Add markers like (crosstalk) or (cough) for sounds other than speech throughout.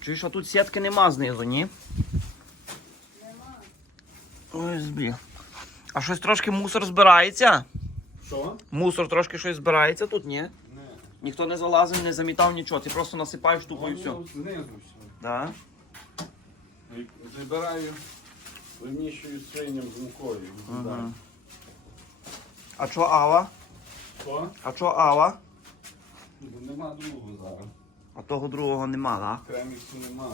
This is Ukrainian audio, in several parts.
Чуєш, а тут сітки нема знизу, ні? Нема. Ой, збіг. А щось трошки мусор збирається? Що? Мусор трошки щось збирається тут, ні? Не. Ніхто не залазив, не замітав нічого. Ти просто насипаєш тупо і все. Знизу все. Да? Забираю, виміщую свиням з мукою. Ага. А що ава? Що? А що ава? Нема другого зараз. А того другого нема, да? Креміксу нема.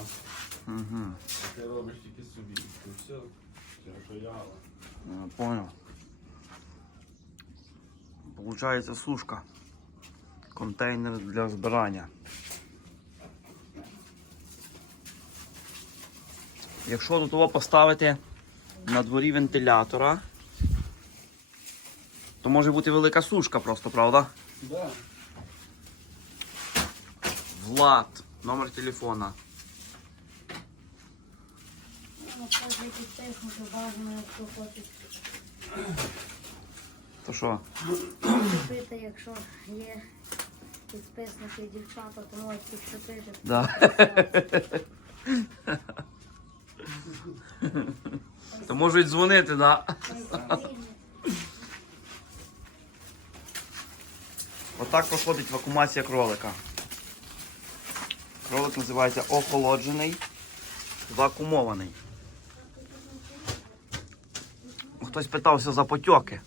Угу. А ти робиш тільки собі. Це все. Це що. Я понял. Получається сушка. Контейнер для збирання. Якщо тут його поставити на дворі вентилятора, то може бути велика сушка просто, правда? Да. Влад, номер телефона. Ну, То що? якщо є підписники дівчата, то можуть підчепити. Да. То можуть дзвонити, да? Отак проходить вакуумація кролика. Кролик називається охолоджений, вакуумований. Хтось питався за потьоки.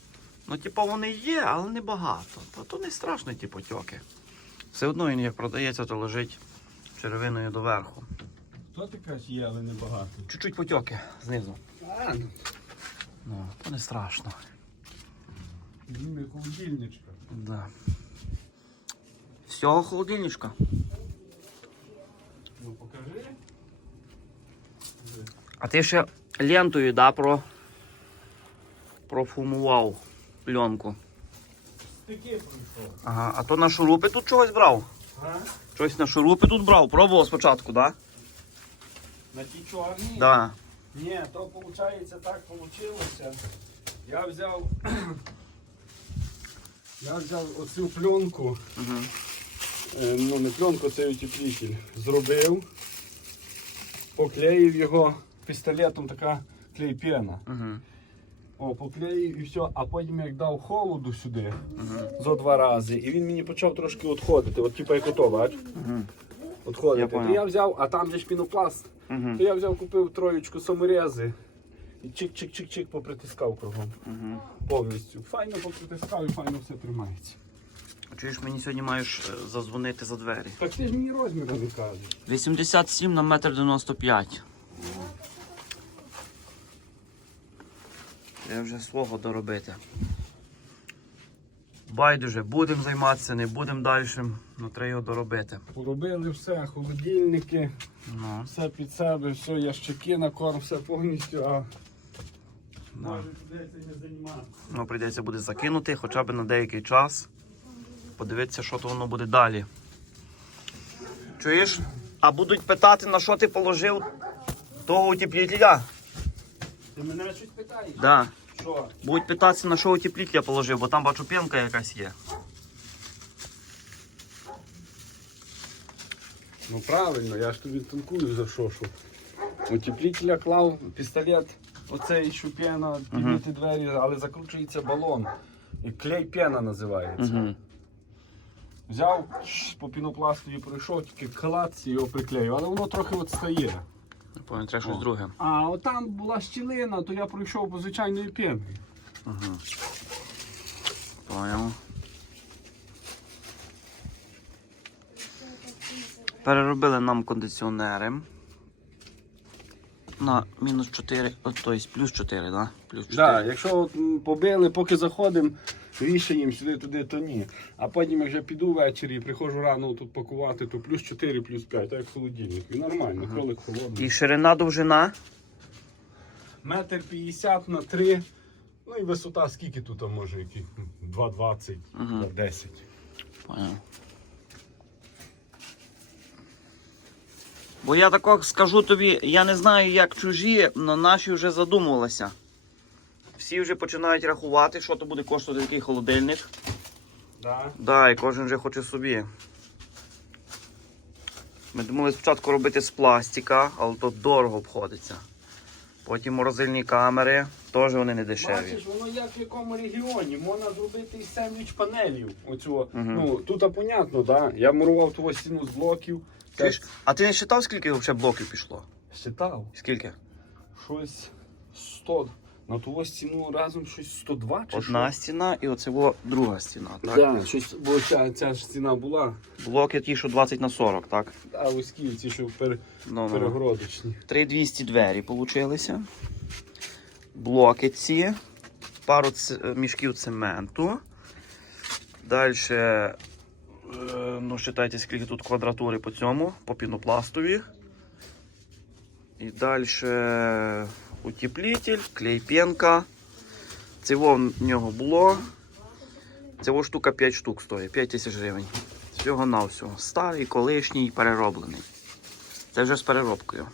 Ну, типу, вони є, але не багато. Та то не страшно ті потьоки. Все одно він як продається, то лежить червиною доверху. Хто ти кажеш є, але небагато? Чуть-чуть потьоки знизу. А, ну, Ну, то не страшно. зніми холодильничка. Да. Всього холодильничка. Ну покажи. А ти ще лентою, да, про... профумував пленку. Таке прийшов. Ага, а то на шурупи тут чогось брав? А? Щось на шурупи тут брав. Пробував спочатку, да? На ті чорні? Да. Ні, то виходить так вийшло. Я взяв. (clears throat) Я взяв оцю пленку. Угу. Е, ну не пленку, це утеплитель. Зробив, поклеїв його пістолетом така клей-пена. Угу. О, поклеїв і все, а потім як дав холоду сюди Угу. зо два рази, і він мені почав трошки відходити. От типу як ото, бач? Угу. Відходити. Я То я взяв, а там же ж пінопласт. Угу. То я взяв, купив троєчку саморези і чик-чик-чик-чик попритискав кругом. Угу. Повністю. Файно попритискав і файно все тримається. Чуєш, мені сьогодні маєш е, задзвонити за двері. Так ти ж мені розміру не кажеш. 87 на метр 95. Я вже свого доробити. Байдуже, будемо займатися, не будемо далі, але треба його доробити. Поробили все, холодильники, Ну, все під себе, все, ящики на корм, все повністю, а може придеться не займатися. ну прийдеться буде закинути хоча б на деякий час. Подивитися, що то воно буде далі. Чуєш? А будуть питати, на що ти положив того утеплителя? Ти мене щось питаєш? Да. Що? Будуть питатися, на що утеплителя положив, бо там бачу пінка якась є. Ну правильно, я ж тобі тонкую за що, що. Утеплителя клав, пістолет, оцей шупена, підняти двері, але закручується балон. І клей пена називається. Угу. Взяв по пінопластові пройшов, тільки клац і його приклеїв, але воно трохи от стає. Пам'ятаю, треба щось друге. А от там була щілина, то я пройшов по звичайної пени. Угу. Понял. Переробили нам кондиціонери. На мінус 4, тобто плюс 4, да? Плюс 4. Так, якщо от, побили, поки заходимо, вішаємо сюди, туди, то ні. А потім, як вже піду ввечері і приходжу рано тут пакувати, то плюс 4, плюс 5, так як в холодильнику. І нормально, кролик холодний. І ширина довжина. Метр 50 на 3. Ну і висота скільки тут може, які 2,20 Мгм. на 10. Понял. Бо я тако скажу тобі, я не знаю, як чужі, але наші вже задумувалися. Всі вже починають рахувати, що то буде коштувати такий холодильник. Да. Да, і кожен вже хоче собі. Ми думали спочатку робити з пластика, але то дорого обходиться. Потім морозильні камери, теж вони не дешеві. Бачиш, воно як в якому регіоні. Можна зробити із сендвіч панелів. Оцього. Мгм. Ну, тут понятно, да? Я мурував ту стіну з блоків. Чуєш? А ти не вважав, скільки взагалі блоків пішло? Считав. Скільки? Щось 100. На ту стіну разом щось 102 чи Одна стіна і оце була друга стіна. Так? Да, щось, бо ця, ця ж стіна була, Блоки ті, що 20 на 40, так? а вузькі ці, що пере, Ну, ну. перегородочні. 3200 двері получилися. Блоки ці. Пару ц... мішків цементу. Далі, е, ну, вважайте, скільки тут квадратури по цьому, по пінопластові. І далі утеплитель, клей пенка. Цього в нього було. Цього штука 5 штук стоїть, 5 тисяч гривень. Всього на всього. Старий, колишній, перероблений. Це вже з переробкою.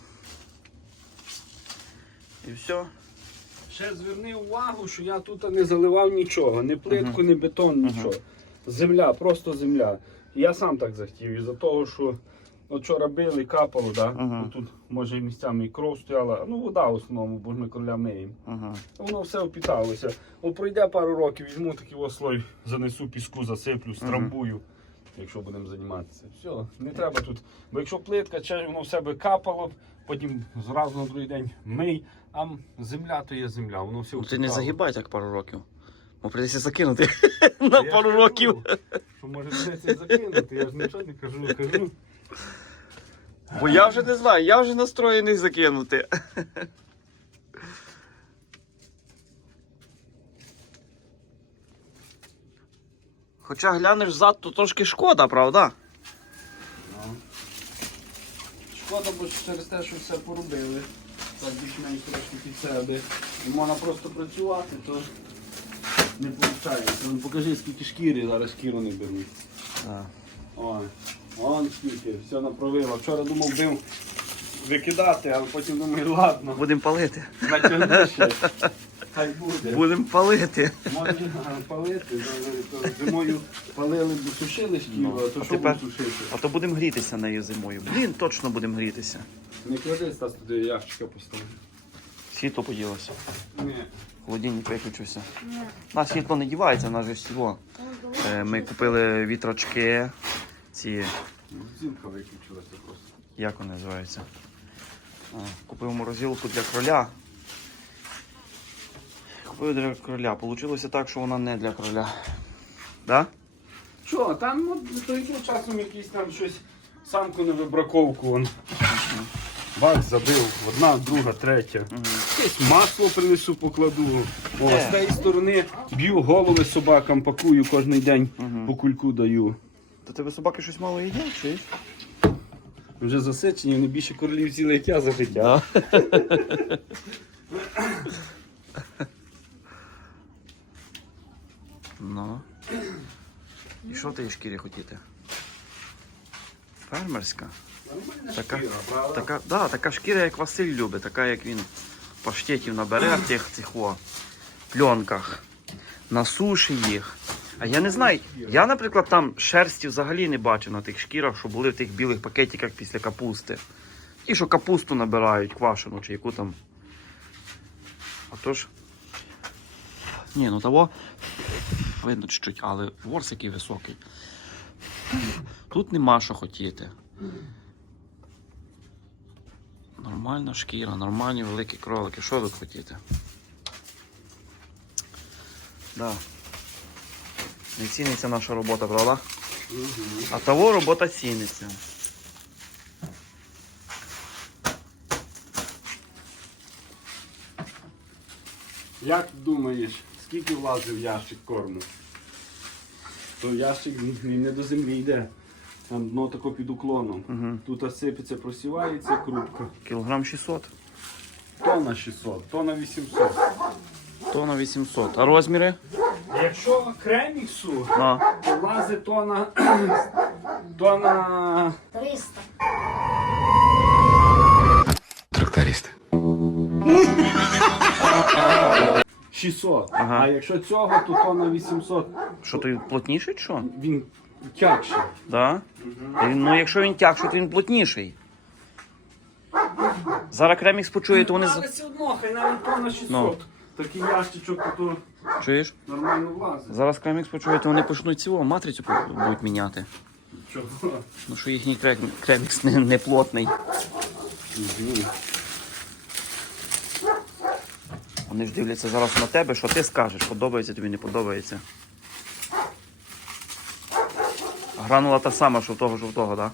І все. Ще зверни увагу, що я тут не заливав нічого, ні плитку, ні бетон, нічого. Земля, просто земля. Я сам так захотів, із-за того, що от вчора били, капало, да? Ага. Ну, тут може місцями і кров стояла, ну вода в основному, бо ж ми кроля миємо. Ага. Воно все впіталося. От пройде пару років, візьму такий ось слой, занесу піску, засиплю, страмбую, якщо будемо займатися. Все, не треба тут. Бо якщо плитка, чай воно в себе капало, потім зразу на другий день мий, а земля то є земля, воно все Ну, ти не загибай так пару років. Бо прийдеться закинути (laughs) на пару років. Що може прийдеться закинути, я ж нічого не кажу, кажу. Бо я вже не знаю, я вже настроєний закинути. Хоча глянеш зад, то трошки шкода, правда? Шкода, бо через те, що все поробили. Так більш-менш трошки під себе. І можна просто працювати, то не виходить. Ну, покажи, скільки шкіри, зараз шкіру не беруть. Так. Ой, вон скільки, все направило. Вчора думав бив викидати, але потім думаю, ладно, Будемо палити. ще. Хай буде. Будемо палити. Може а, палити, ну, то зимою палили, бо сушили шкіру, Ну, а то а що тепер- будемо сушити? А то будемо грітися нею зимою. Блін, точно будемо грітися. Не клади, Стас, туди ящика поставив. Світло поділося. Ні. Холодильник виключився. Ні. У нас світло не дівається, у нас же світло. Е, Ми купили вітрачки. Ці, Зінка виключилася просто. як вони називаються? А, Купив морозилку для кроля. Купив для кроля. Получилося так, що вона не для кроля. Да? Що, там от, то часом якийсь там щось самку на вибраковку. Он. Бак забив, одна, друга, третя. Якесь масло принесу, покладу. О, Е. з тієї сторони б'ю голови собакам, пакую кожен день, по кульку даю. То тебе собаки щось мало їдять, чи? Вже засичені, вони більше королів з'їли, як я за життя. Ну. І що ти шкірі хотіти? Фермерська. Така, така, да, така шкіра, як Василь любить, така, як він паштетів набере в тих цих о, пленках, насуши їх. А я не знаю, я, наприклад, там шерсті взагалі не бачив на тих шкірах, що були в тих білих пакетиках після капусти. І що капусту набирають, квашену чи яку там. А то ж. Ні, ну того видно чуть-чуть, але ворс який високий. Тут нема що хотіти. Нормальна шкіра, нормальні великі кролики. Що тут хотіти? Да. Не ціниться наша робота, правда? А того робота ціниться. Як думаєш, скільки влазив ящик корму? То ящик він не до землі йде. Там дно тако під уклоном. Угу. Тут осипеться, просівається крупка. Кілограм 600. Тонна 600, тонна 800. Тона 800. А розміри? Якщо креміксу, А. то влазить тонна, тонна 300. Тракторист. 600. Ага. А якщо цього, то тонна 800. Що той плотніший, чи що? Він тягше. Да? Ну, якщо він тягший, то він плотніший. Зараз кремікс почує, то вони. Але все одно, хай навіть тонна 600. Ну. Такий ящичок, то Чуєш? нормально влазить. Зараз кремікс почує, то вони почнуть цього матрицю по- будуть міняти. Чого? Ну що їхній крем- кремікс не, не плотний. Вони ж дивляться зараз на тебе, що ти скажеш, подобається тобі, не подобається. Гранула та сама, що в того, що в того, так?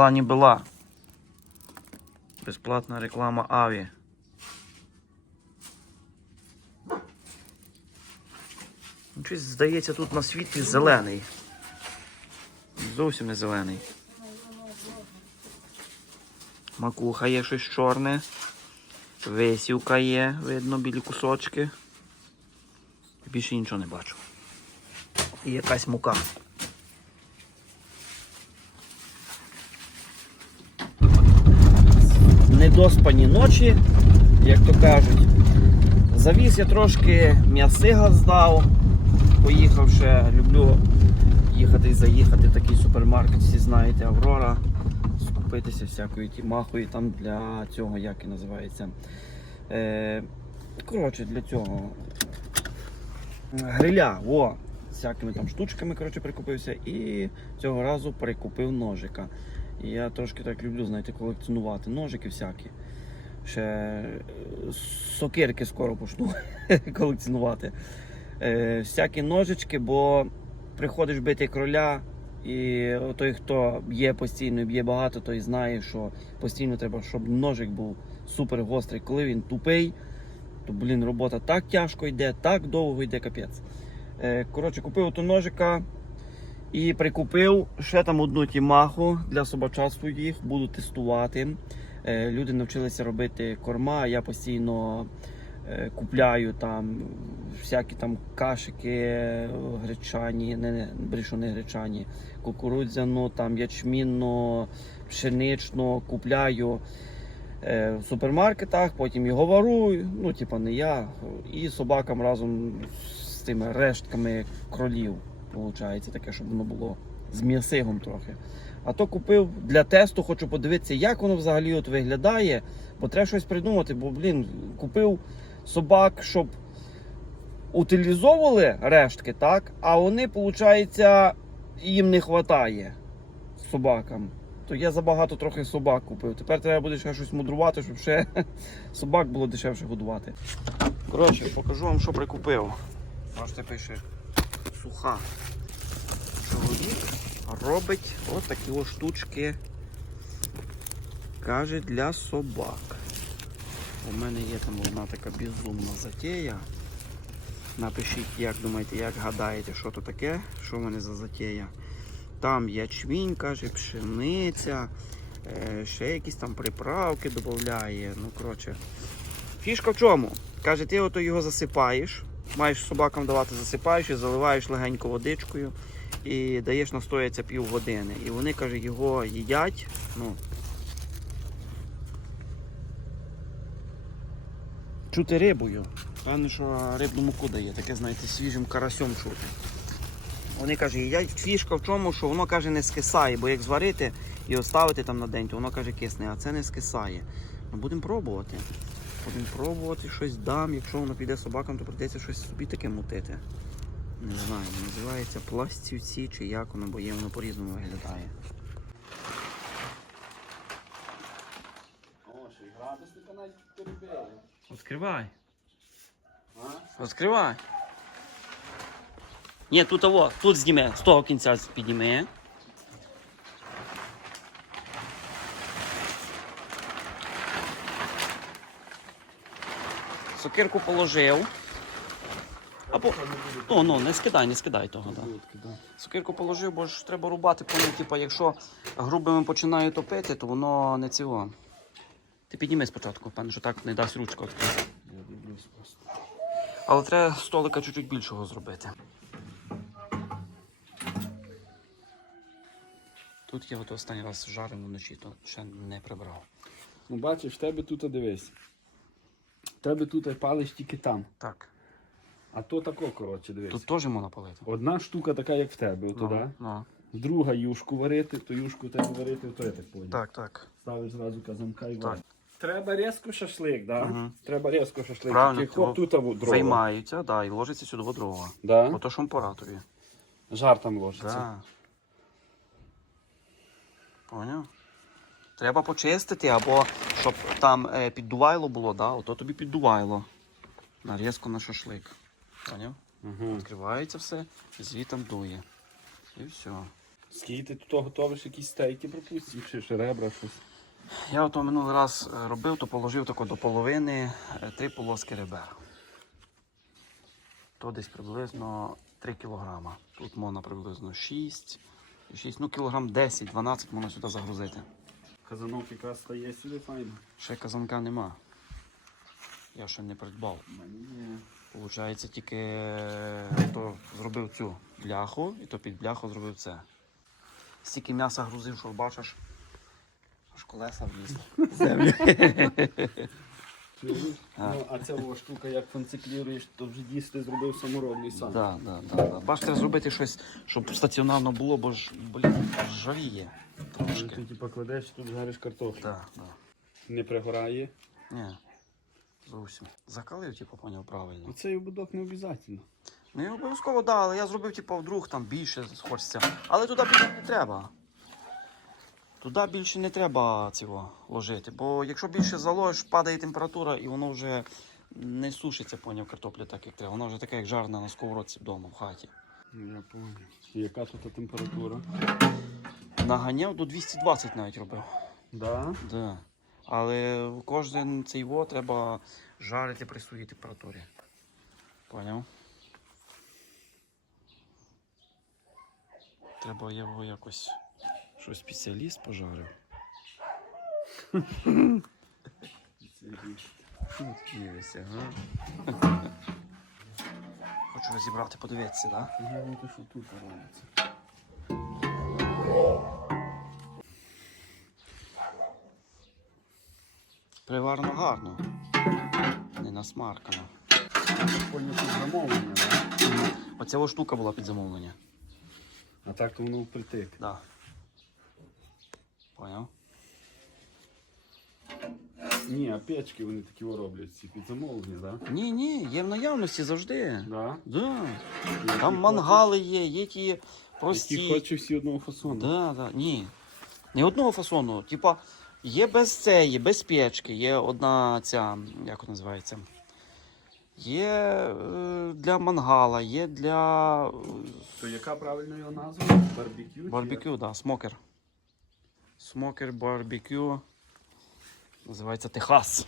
Была не была. Безплатна реклама Аві. Ну, Щось здається тут на світлі зелений. Зовсім не зелений. Макуха є щось чорне. Весівка є, видно, білі кусочки. Більше нічого не бачу. І якась мука. Недоспані ночі, як то кажуть. Завіз я трошки м'ясига здав. Поїхав ще, люблю їхати і заїхати в такий супермаркет, всі знаєте, Аврора. Скупитися всякої ті махої там для цього, як і називається. Е, коротше, для цього. Гриля, во! Всякими там штучками коротше, прикупився і цього разу прикупив ножика. Я трошки так люблю, знаєте, колекціонувати ножики всякі. Ще е, сокирки скоро почну (laughs) колекціонувати. Е, всякі ножички, бо приходиш бити кроля, і той, хто б'є постійно б'є багато, той знає, що постійно треба, щоб ножик був супер гострий. Коли він тупий, то блін, робота так тяжко йде, так довго йде капець. Е, коротше, купив ту ножика і прикупив ще там одну тімаху для собачатства їх, буду тестувати. Е, люди навчилися робити корма, я постійно е, купляю там всякі там кашики гречані, не, не брешу, не гречані, кукурудзяну, там ячмінну, пшеничну, купляю е, в супермаркетах, потім його варую, ну, типа не я, і собакам разом з тими рештками кролів. Виходить, таке, щоб воно було з м'ясигом трохи. А то купив для тесту, хочу подивитися, як воно взагалі от виглядає, бо треба щось придумати, бо, блін, купив собак, щоб утилізовували рештки, так? А вони, виходить, їм не вистачає собакам. То я забагато трохи собак купив. Тепер треба буде ще щось мудрувати, щоб ще (laughs) собак було дешевше годувати. Коротше, покажу вам, що прикупив. Бачите, пише суха. Чоловік робить от ось штучки. Каже, для собак. У мене є там одна така безумна затея. Напишіть, як думаєте, як гадаєте, що то таке, що в мене за затея. Там ячмінь, каже, пшениця, е, ще якісь там приправки додає. Ну, коротше. Фішка в чому? Каже, ти ото його засипаєш, маєш собакам давати, засипаєш і заливаєш легенько водичкою і даєш настояться півгодини. І вони, каже, його їдять. Ну, чути рибою. Певно, що рибну муку дає, таке, знаєте, свіжим карасьом чути. Вони каже, їдять фішка в чому, що воно каже не скисає, бо як зварити і оставити там на день, то воно каже кисне, а це не скисає. Ну будемо пробувати. Будемо пробувати, щось дам. Якщо воно піде собакам, то прийдеться щось собі таке мутити. Не знаю, називається пластівці чи як воно, бо є воно по-різному виглядає. Відкривай. А? Відкривай. Ні, тут того, тут зніме, з того кінця підніме. Сокирку положив. Або. Ну, ну, не скидай, не скидай того. Да. Сокирку положив, бо ж треба рубати, поняв, типу, якщо грубими починає топити, то воно не цього. Ти підніми спочатку, певно, що так не дасть ручку відкрити. Я. Але треба столика чуть-чуть більшого зробити. Тут я от останній раз жарив вночі, то ще не прибрав. Ну бачиш, в тебе тут дивись. Тебе тут палиш тільки там. Так. А то тако, коротше, дивись. Тут теж можна палити. Одна штука така, як в тебе, ото, да? ну. Друга юшку варити, то юшку тебе варити, то я так поняв. Так, так. Ставиш зразу казанка і вариш. Треба різко шашлик, да? Мгм. Треба різко шашлик. Правильно, Тільки хоп, тут або дрова. Виймаються, да, і ложиться сюди дрова. Да? Ото шумпораторі. Жар там ложиться. Да. Поняв? Треба почистити, або щоб там е, піддувайло було, да? ото тобі піддувайло. Нарізку на шашлик. Поняв? Угу. Відкривається все, звітом дує. І все. Скільки ти тут готовиш якісь стейки, пропустив, чи ще ребра, щось. Я ото минулий раз е, робив, то положив тако до половини е, три полоски ребер. То десь приблизно 3 кілограма. Тут можна приблизно 6, 6 ну кілограм 10-12 можна сюди загрузити. Казанок якраз стає сюди файно. Ще казанка нема. Я ще не придбав. Получається, тільки хто то зробив цю бляху, і то під бляху зробив це. Стільки м'яса грузив, що бачиш, аж колеса влізли. (laughs) Ну, а ця о, штука, як фанцикліруєш, то вже дійсно зробив саморобний сам. Да, да, да, да. Бачите, зробити щось, щоб стаціонарно було, бо ж блін, ржавіє Ти типу кладеш, тут жариш картоплю. Да, да. Не пригорає. Ні. Зовсім. Закалив, типу, поняв правильно. Ну цей ободок не обов'язково. Ну, і обов'язково, да, але я зробив, типу, вдруг там більше хочеться. Але туди більше не треба. Туди більше не треба цього ложити. Бо якщо більше заложиш, падає температура і воно вже не сушиться, поняв, картопля так, як треба. Вона вже така, як жарна на сковородці вдома в хаті. Я понял. І яка тут температура? Наганяв до 220 навіть робив. Да? Да. Але кожен цей во треба жарити при своїй температурі. Поняв? Треба його якось. Що спеціаліст пожарив. Дивися, га? Хочу розібрати, подивитися, так? Я не що тут робиться. Приварно гарно. Не насмаркано. Оця ось штука була під замовлення. А так то воно впритик. Да. Поняв? Ні, а печки вони такі роблять, ці під замовлення, да? Ні, ні, є в наявності завжди. Да? Да. Там мангали є, є ті Які прості. хоче всі одного фасону. Да, да. Ні. Не одного фасону. Типа, є без цієї, без печки, є одна ця, як вона називається. Є е, для мангала, є для То яка правильна його назва? Барбекю? барбекю, да, смокер. Смокер, барбекю. Називається Техас.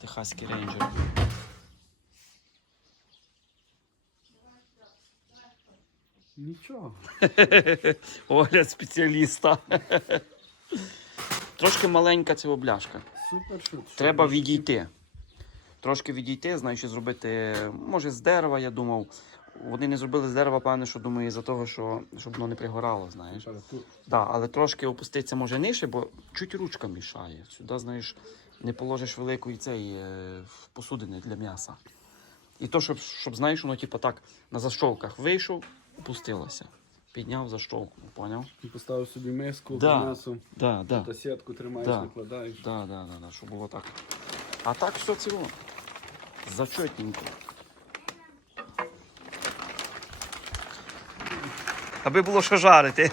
Техаський рейнджер. Нічого. (laughs) Огляд спеціаліста. Трошки маленька ця бляшка. Супер що. Треба відійти. Трошки відійти, знаю, що зробити, може, з дерева, я думав. Вони не зробили з дерева, певне, що думаю, із-за того, що щоб воно не пригорало, знаєш. Да, але трошки опуститися може нижче, бо чуть ручка мішає. Сюди, знаєш, не положиш великої цієї е, посудини для м'яса. І то, щоб, щоб знаєш, воно типу так на защолках вийшов, опустилося. Підняв защолку, поняв? ти поставив собі миску Да. з м'ясом, Да, да. та сітку тримаєш, Да. накладаєш. Да, да, да, да, щоб було так. А так все ціло. Зачетненько. Аби було що жарити.